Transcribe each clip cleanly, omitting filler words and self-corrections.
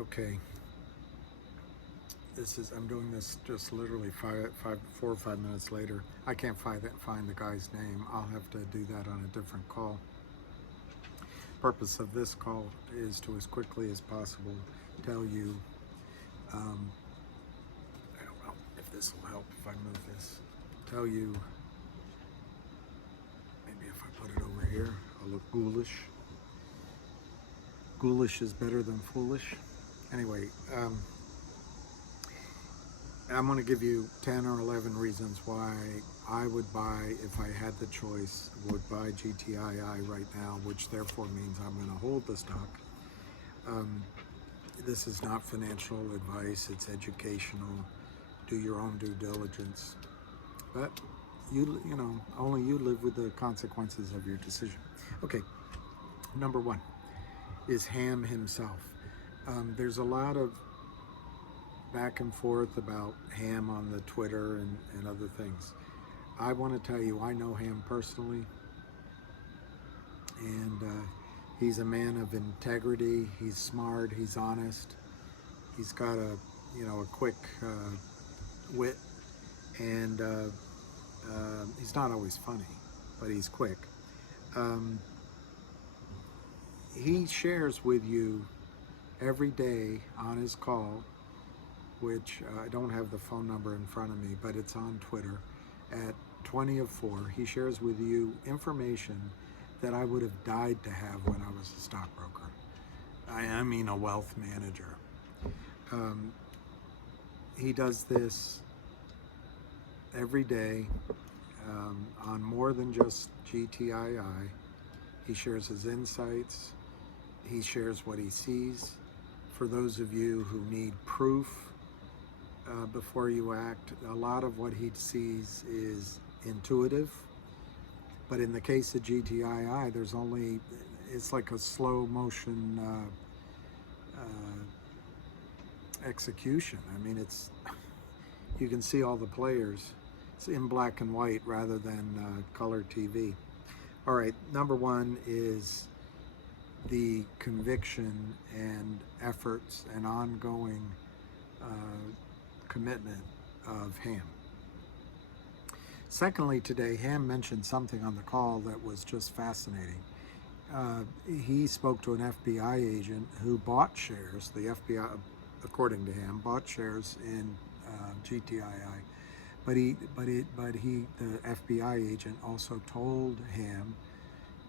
Okay, I'm doing this just literally 4 or 5 minutes later. I can't find the guy's name. I'll have to do that on a different call. Purpose of this call is to, as quickly as possible, tell you, I don't know if this will help if I move this, tell you, maybe if I put it over here, I'll look ghoulish. Ghoulish is better than foolish. Anyway, I'm going to give you 10 or 11 reasons why I would buy, if I had the choice, would buy GTII right now, which therefore means I'm going to hold the stock. This is not financial advice, it's educational. Do your own due diligence. But you know, only you live with the consequences of your decision. Okay, number one is Ham himself. There's a lot of back and forth about Ham on the Twitter and other things. I want to tell you, I know Ham personally, and he's a man of integrity. He's smart. He's honest. He's got a quick wit, and he's not always funny, but he's quick. He shares with you every day on his call, which I don't have the phone number in front of me, but it's on Twitter, at 20 of 4. He shares with you information that I would have died to have when I was a stockbroker. I mean a wealth manager. He does this every day on more than just GTII. He shares his insights. He shares what he sees. For those of you who need proof before you act, a lot of what he sees is intuitive. But in the case of GTII, it's like a slow motion execution. I mean, you can see all the players. It's in black and white rather than color TV. All right, number one is the conviction and efforts and ongoing commitment of Ham. Secondly, today, Ham mentioned something on the call that was just fascinating. He spoke to an FBI agent who bought shares. The FBI, according to Ham, bought shares in GTII. But the FBI agent also told Ham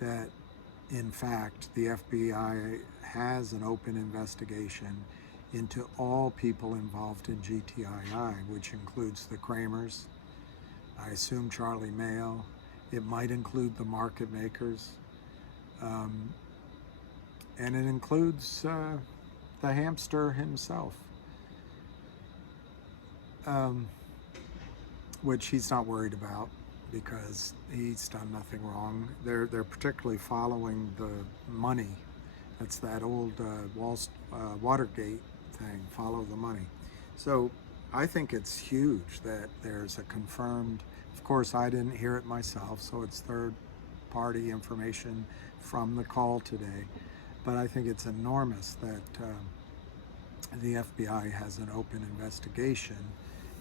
that, in fact, the FBI has an open investigation into all people involved in GTII, which includes the Kramers, I assume Charlie Mayo. It might include the market makers, and it includes the hamster himself, which he's not worried about because he's done nothing wrong. They're particularly following the money. That's that old Watergate thing, follow the money. So I think it's huge that there's a confirmed, of course I didn't hear it myself, so it's third-party information from the call today, but I think it's enormous that the FBI has an open investigation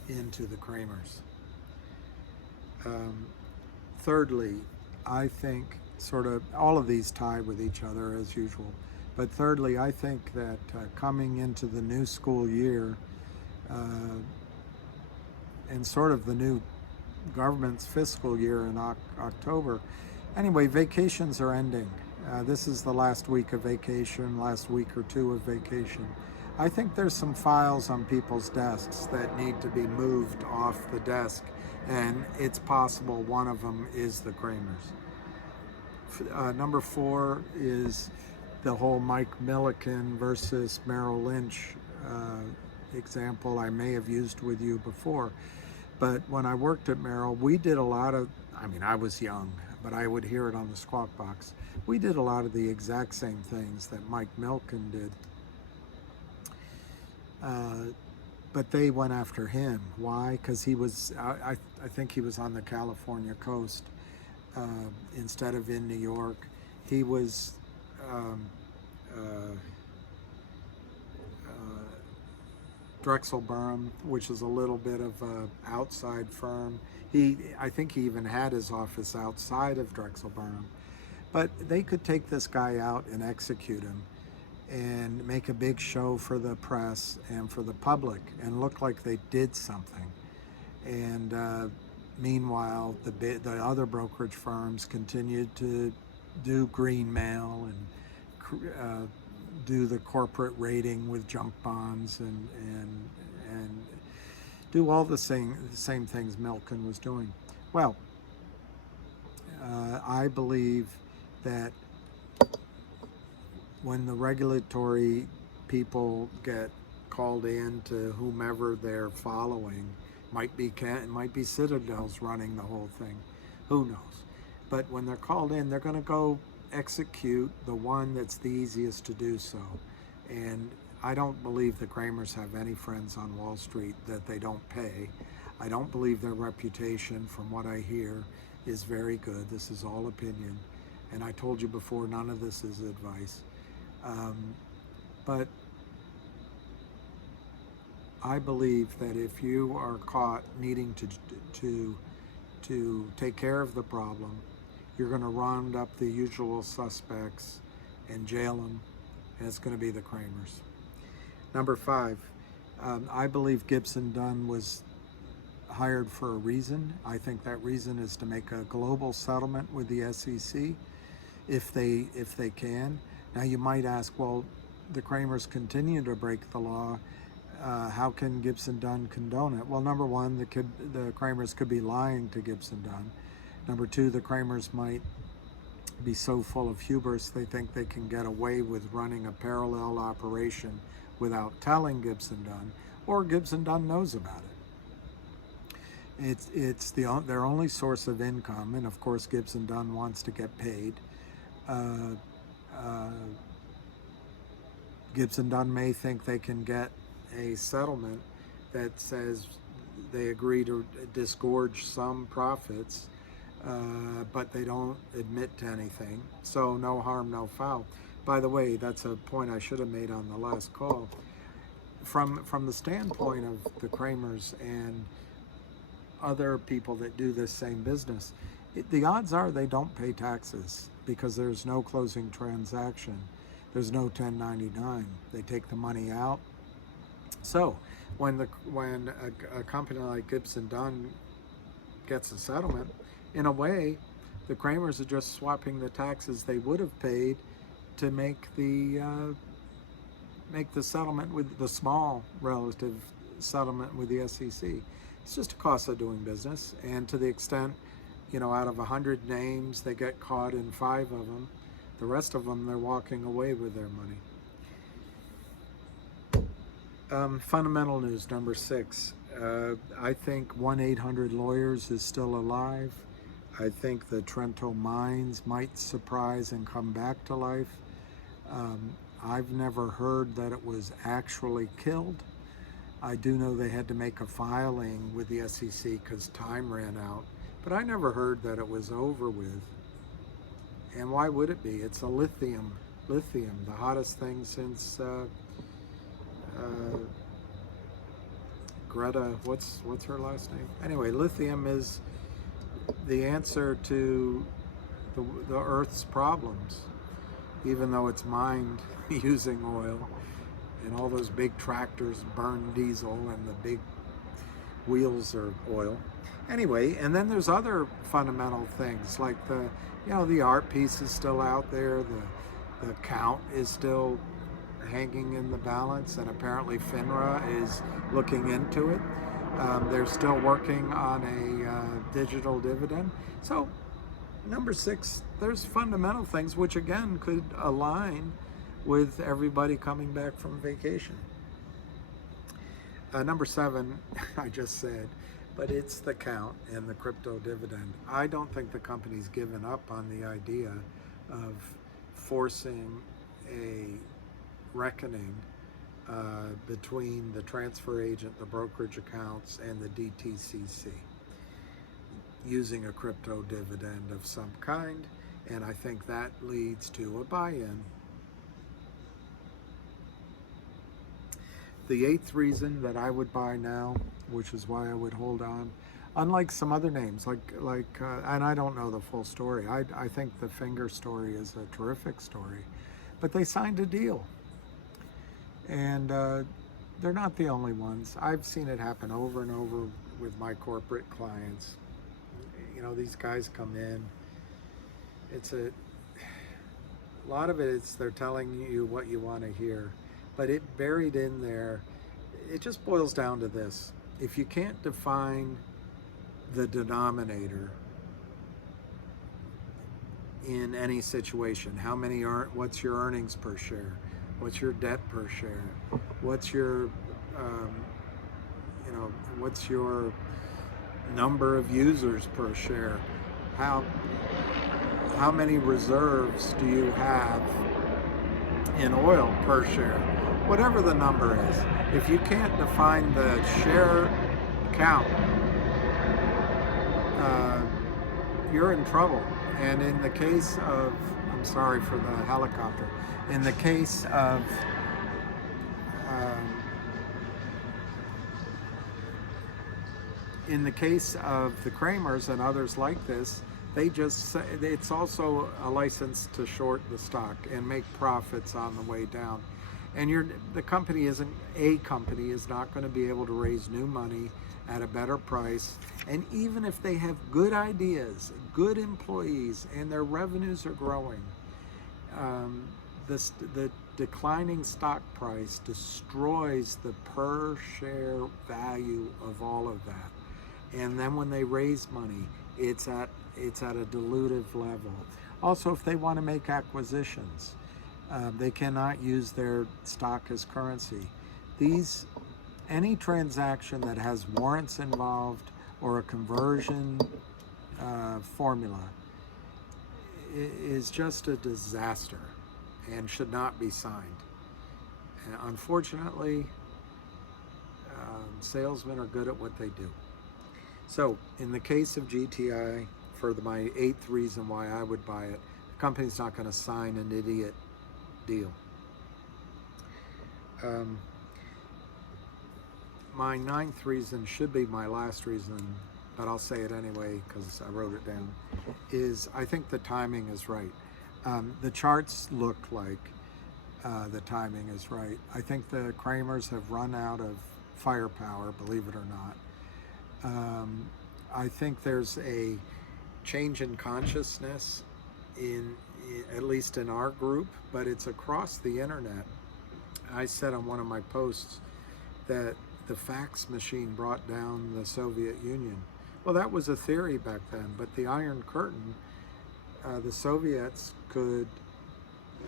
into the Kramers. Thirdly, I think sort of all of these tie with each other as usual, but thirdly, I think that coming into the new school year and sort of the new government's fiscal year in October, anyway, vacations are ending. This is the last week of vacation, last week or two of vacation. I think there's some files on people's desks that need to be moved off the desk, and it's possible one of them is the Kramers. Number 4 is the whole Mike Millikan versus Merrill Lynch example I may have used with you before. But when I worked at Merrill, we did a lot of, I was young, but I would hear it on the Squawk Box. We did a lot of the exact same things that Mike Millikan did. But they went after him. Why? Because he was, I think he was on the California coast instead of in New York. He was Drexel Burnham, which is a little bit of an outside firm. I think he even had his office outside of Drexel Burnham. But they could take this guy out and execute him and make a big show for the press and for the public and look like they did something. And meanwhile, the other brokerage firms continued to do green mail and do the corporate rating with junk bonds and do all the same things Milken was doing. Well, I believe that when the regulatory people get called in to whomever they're following, might be Citadel's running the whole thing, who knows? But when they're called in, they're going to go execute the one that's the easiest to do so. And I don't believe the Kramers have any friends on Wall Street that they don't pay. I don't believe their reputation, from what I hear, is very good. This is all opinion. And I told you before, none of this is advice. But I believe that if you are caught needing to take care of the problem, you're going to round up the usual suspects and jail them, and it's going to be the Kramers. Number 5, I believe Gibson Dunn was hired for a reason. I think that reason is to make a global settlement with the SEC, if they can. Now you might ask, well, the Kramers continue to break the law. How can Gibson Dunn condone it? Well, number one, the Kramers could be lying to Gibson Dunn. Number 2, the Kramers might be so full of hubris they think they can get away with running a parallel operation without telling Gibson Dunn, or Gibson Dunn knows about it. It's their only source of income, and of course Gibson Dunn wants to get paid. Gibson Dunn may think they can get a settlement that says they agree to disgorge some profits, but they don't admit to anything. So no harm, no foul. By the way, that's a point I should have made on the last call. From the standpoint of the Kramers and other people that do this same business, the odds are they don't pay taxes because there's no closing transaction. There's no 1099. They take the money out. So when a company like Gibson Dunn gets a settlement, in a way, the Kramers are just swapping the taxes they would have paid to make the settlement with the small relative settlement with the SEC. It's just a cost of doing business, and to the extent, out of 100 names, they get caught in 5 of them. The rest of them, they're walking away with their money. Fundamental news, number 6. I think 1-800-Lawyers is still alive. I think the Trento mines might surprise and come back to life. I've never heard that it was actually killed. I do know they had to make a filing with the SEC because time ran out, but I never heard that it was over with. And why would it be? It's a lithium, the hottest thing since Greta, what's her last name? Anyway, lithium is the answer to the Earth's problems, even though it's mined using oil, and all those big tractors burn diesel and the big wheels are oil. Anyway, and then there's other fundamental things like the art piece is still out there, the count is still hanging in the balance, and apparently FINRA is looking into it. They're still working on a digital dividend. So number 6, there's fundamental things which again could align with everybody coming back from vacation. Number 7, I just said, but it's the count and the crypto dividend. I don't think the company's given up on the idea of forcing a reckoning between the transfer agent, the brokerage accounts, and the DTCC using a crypto dividend of some kind, and I think that leads to a buy-in. The eighth reason that I would buy now, which is why I would hold on, unlike some other names, and I don't know the full story. I think the Finger story is a terrific story, but they signed a deal, and they're not the only ones. I've seen it happen over and over with my corporate clients. You know, these guys come in. It's a lot of it is they're telling you what you want to hear, but it buried in there, it just boils down to this. If you can't define the denominator in any situation, what's your earnings per share, what's your debt per share, what's your what's your number of users per share, how many reserves do you have in oil per share, whatever the number is. If you can't define the share count, you're in trouble. And in the case of, I'm sorry for the helicopter, in the case of the Kramers and others like this, it's also a license to short the stock and make profits on the way down. And the company is not going to be able to raise new money at a better price. And even if they have good ideas, good employees, and their revenues are growing, the declining stock price destroys the per share value of all of that. And then when they raise money, it's at a dilutive level. Also, if they want to make acquisitions, they cannot use their stock as currency. Any transaction that has warrants involved or a conversion formula is just a disaster and should not be signed. And unfortunately, salesmen are good at what they do. So in the case of GTI, for my eighth reason why I would buy it, the company's not going to sign an idiot deal. My ninth reason should be my last reason, but I'll say it anyway because I wrote it down, is I think the timing is right. The charts look like the timing is right. I think the Kramers have run out of firepower, believe it or not. I think there's a change in consciousness at least in our group, but it's across the internet. I said on one of my posts that the fax machine brought down the Soviet Union. Well, that was a theory back then, but the Iron Curtain, the Soviets could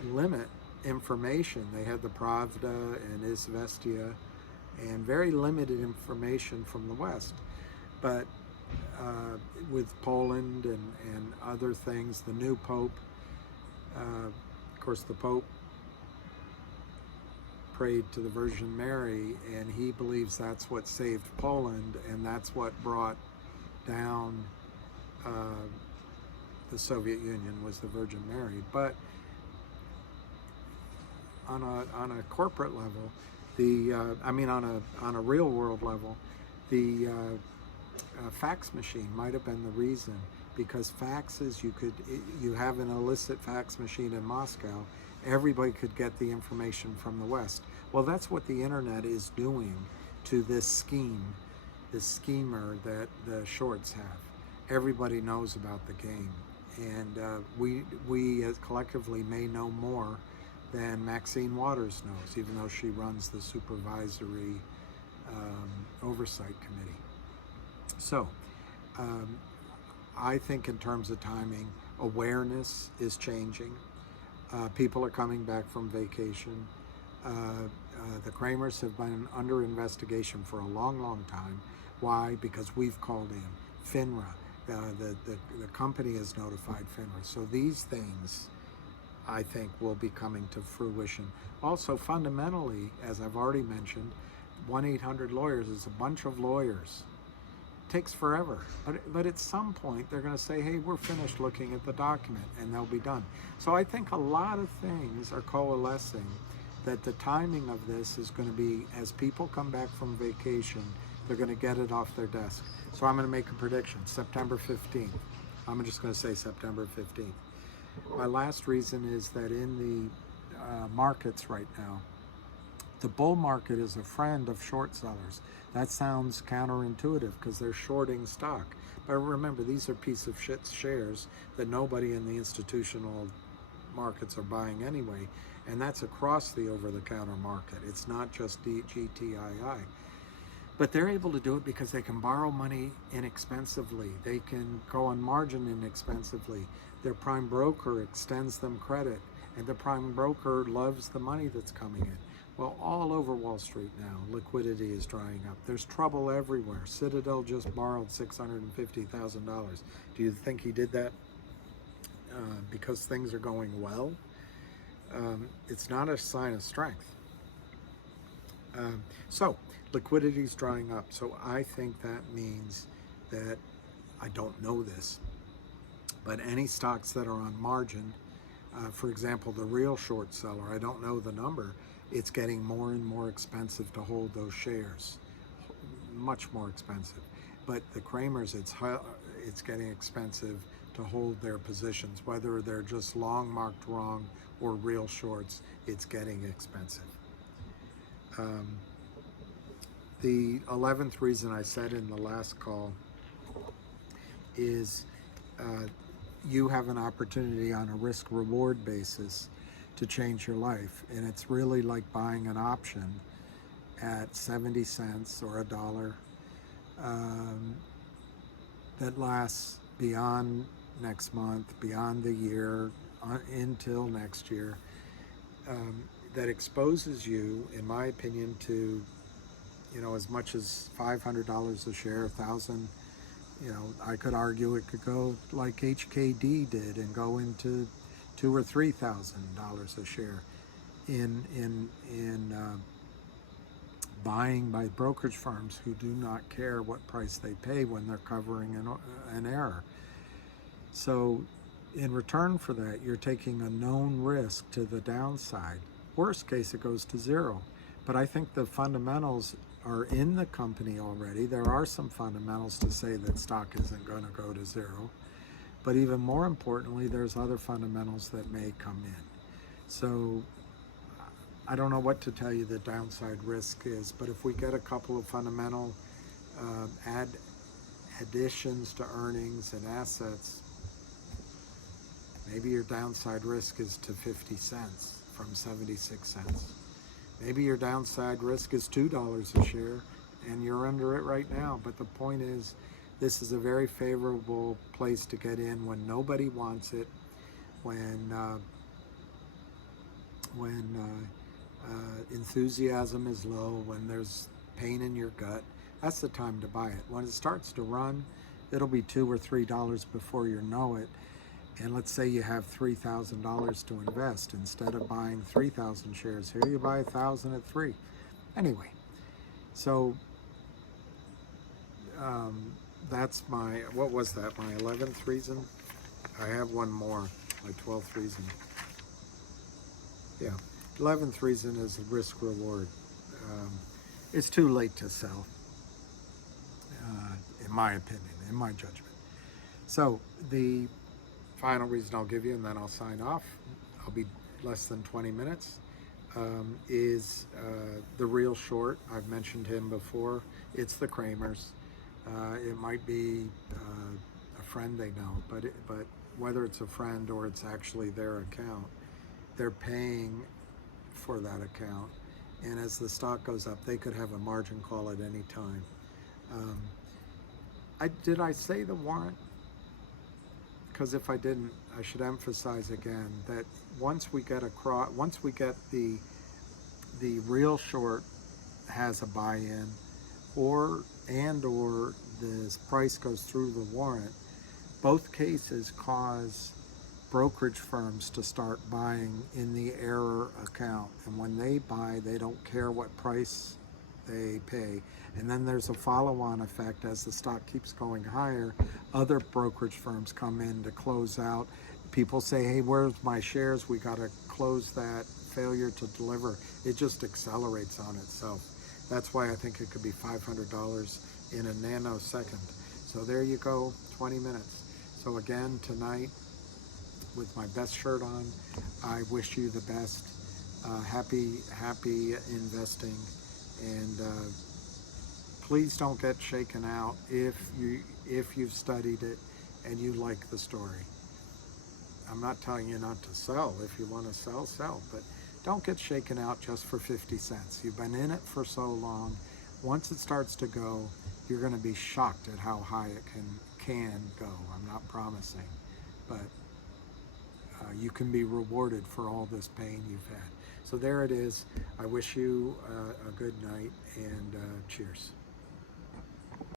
limit information. They had the Pravda and Izvestia and very limited information from the West. But with Poland and other things, the new Pope, of course the Pope prayed to the Virgin Mary, and he believes that's what saved Poland, and that's what brought down the Soviet Union, was the Virgin Mary. But on a corporate level, on a real world level, the fax machine might have been the reason, because faxes, you have an illicit fax machine in Moscow, everybody could get the information from the West. Well, that's what the internet is doing to this schemer that the shorts have. Everybody knows about the game, and we as collectively may know more than Maxine Waters knows, even though she runs the supervisory oversight committee. So I think in terms of timing, awareness is changing. People are coming back from vacation. The Kramers have been under investigation for a long, long time. Why? Because we've called in FINRA. The company has notified FINRA. So these things, I think, will be coming to fruition. Also, fundamentally, as I've already mentioned, 1-800-Lawyers is a bunch of lawyers. It takes forever. But at some point, they're going to say, hey, we're finished looking at the document, and they'll be done. So I think a lot of things are coalescing that the timing of this is going to be as people come back from vacation, they're going to get it off their desk. So I'm going to make a prediction, September 15th. I'm just going to say September 15th. My last reason is that in the markets right now, the bull market is a friend of short sellers. That sounds counterintuitive because they're shorting stock. But remember, these are piece of shit shares that nobody in the institutional markets are buying anyway. And that's across the over-the-counter market. It's not just GTII. But they're able to do it because they can borrow money inexpensively. They can go on margin inexpensively. Their prime broker extends them credit, and the prime broker loves the money that's coming in. Well, all over Wall Street now, liquidity is drying up. There's trouble everywhere. Citadel just borrowed $650,000. Do you think he did that because things are going well? It's not a sign of strength. So liquidity is drying up. So I think that means that, I don't know this, but any stocks that are on margin, for example, the real short seller, I don't know the number, it's getting more and more expensive to hold those shares, much more expensive. But the Kramers, it's getting expensive to hold their positions, whether they're just long marked wrong or real shorts, it's getting expensive. The 11th reason I said in the last call is you have an opportunity on a risk-reward basis to change your life. And it's really like buying an option at 70 cents or $1 that lasts beyond next month, beyond the year, until next year, that exposes you, in my opinion, to, you know, as much as $500 a share, 1,000. You know, I could argue it could go like HKD did and go into $2,000 or $3,000 a share in buying by brokerage firms who do not care what price they pay when they're covering an error. So in return for that, you're taking a known risk to the downside. Worst case, it goes to zero. But I think the fundamentals are in the company already. There are some fundamentals to say that stock isn't going to go to zero. But even more importantly, there's other fundamentals that may come in. So I don't know what to tell you the downside risk is, but if we get a couple of fundamental additions to earnings and assets, maybe your downside risk is to 50 cents from 76 cents. Maybe your downside risk is $2 a share and you're under it right now. But the point is, this is a very favorable place to get in when nobody wants it, when enthusiasm is low, when there's pain in your gut. That's the time to buy it. When it starts to run, it'll be $2 or $3 before you know it. And let's say you have $3,000 to invest. Instead of buying 3,000 shares here, you buy 1,000 at 3. Anyway, so that's my, what was that, my 11th reason? I have one more, my 12th reason. Yeah, 11th reason is risk reward. It's too late to sell, in my opinion, in my judgment. So the final reason I'll give you, and then I'll sign off, I'll be less than 20 minutes, is the real short. I've mentioned him before. It's the Kramers. It might be a friend they know, but whether it's a friend or it's actually their account, they're paying for that account. And as the stock goes up, they could have a margin call at any time. Did I say the warrant? Because if I didn't, I should emphasize again that once we get the real short has a buy-in, or the price goes through the warrant, both cases cause brokerage firms to start buying in the error account. And when they buy, they don't care what price they pay. And then there's a follow-on effect as the stock keeps going higher. Other brokerage firms come in to close out. People say, hey, where's my shares? We got to close that failure to deliver, it just accelerates on itself. That's why I think it could be $500 in a nanosecond. So there you go, 20 minutes. So again, tonight, with my best shirt on, I wish you the best. Happy investing, and please don't get shaken out if you've studied it and you like the story. I'm not telling you not to sell. If you want to sell, sell, but don't get shaken out just for 50 cents. You've been in it for so long. Once it starts to go, you're going to be shocked at how high it can go. I'm not promising, but you can be rewarded for all this pain you've had. So there it is. I wish you a good night, and cheers.